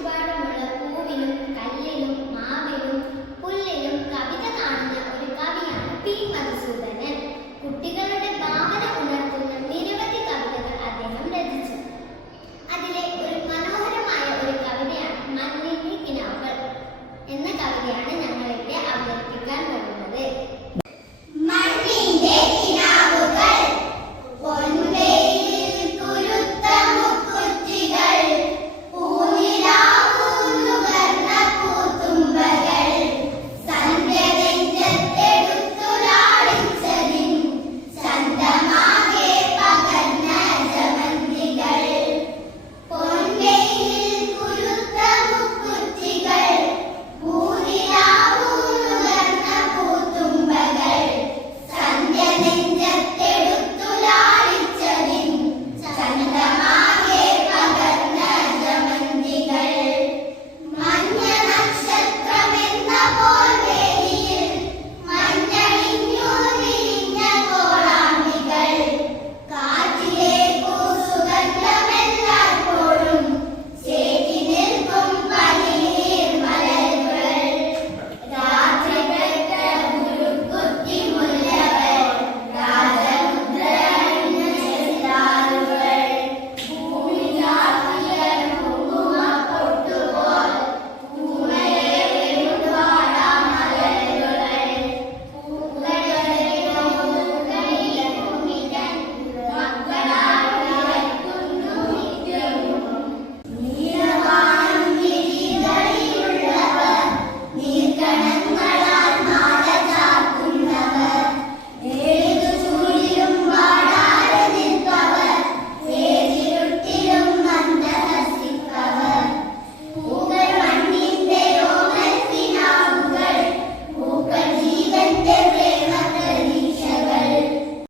ഒരുപാട്